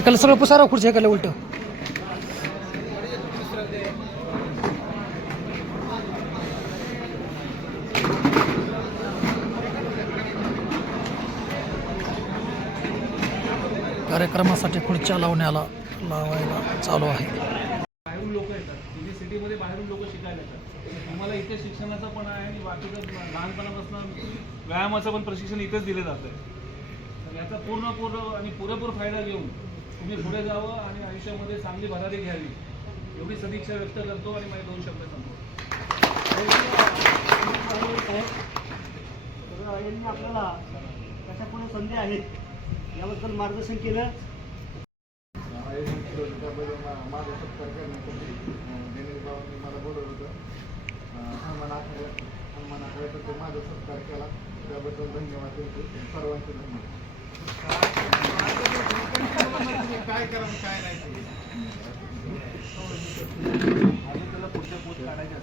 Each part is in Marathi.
एकाला सगळं पुसारा खुर्ची एकाला उलट. कार्यक्रमासाठी खुर्च्या लावण्याला लावायला चालू आहे. बाहेरून लोक येतात. म्हणजे तुम्ही बाहेरून लोक शिकायला येतात. तुम्हाला इथे शिक्षणाचं पण आहे आणि बाकीचं लहानपणापासून व्यायामाचं पण प्रशिक्षण इथेच दिलं जातं याचा पूर्ण पूर्ण आणि पुरेपूर फायदा घेऊन तुम्ही पुढे जावं आणि आयुष्यामध्ये चांगली भरारी घ्यावी. एवढी सदिच्छा व्यक्त करतो आणि माझे दोन शब्द सांगतो तर यांनी आपल्याला कशा पुढे संधी आहेत याबद्दल मार्गदर्शन केलं? दिनेश भाऊंनी मला बोलवलं होतं आखल्या सन्मान आखल्याबद्दल माझा सत्कार केला. त्याबद्दल धन्यवाद देतो. सर्वांचे धन्यवाद. काय करा काय नाही त्याला पुढच्या पोत काढायचे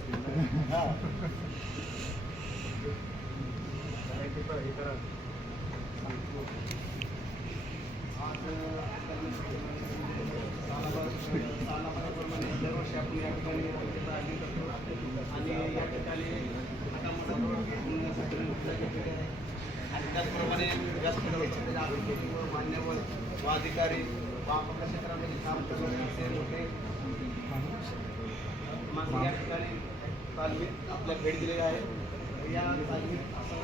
दरवर्षी आपण या ठिकाणी करतो आणि या ठिकाणी आता मोठा आहे आणि त्याचप्रमाणे जास्त व अधिकारी व क्षेत्रामध्ये काम करणारे असे मोठे माणसं या ठिकाणी तालमीत आपल्या भेट दिलेली आहे या तालमीत असं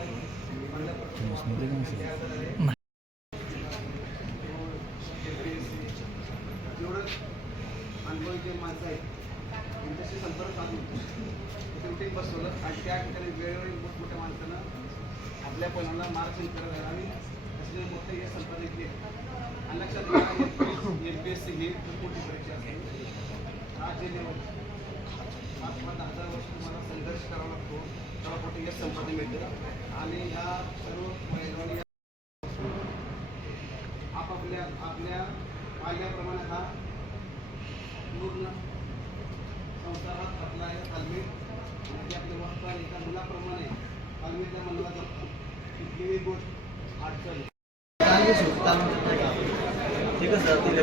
चांगल्या पद्धतीने तयार जेवढं अनुभवी जे माणसं आहेत त्यांच्याशी संपर्क साधून तिथे बसवलं आणि त्या ठिकाणी वेळोवेळी मोठमोठ्या माणसांना आपल्या पणाला मार्गदर्शन करत आहे आणि असले मोठे हे संपादक केले आणि लक्षात एम पी एस सी ही खूप मोठी परीक्षा असते आज जे लेवल पाच पाच हजार वर्ष तुम्हाला संघर्ष करावा लागतो. त्याला कुठे यश संपादन मिळतं आणि ह्या सर्व पैलवानी आपापल्या आपल्या पाहिल्याप्रमाणे हा पूर्ण संसारात आपला आहे तालमीत म्हणजे आपले वक्ता एका मुलाप्रमाणे तालमीतल्या मनाला जपतो कुठलीही गोष्ट अडचण ঠিক আছে দিলে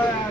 Yeah.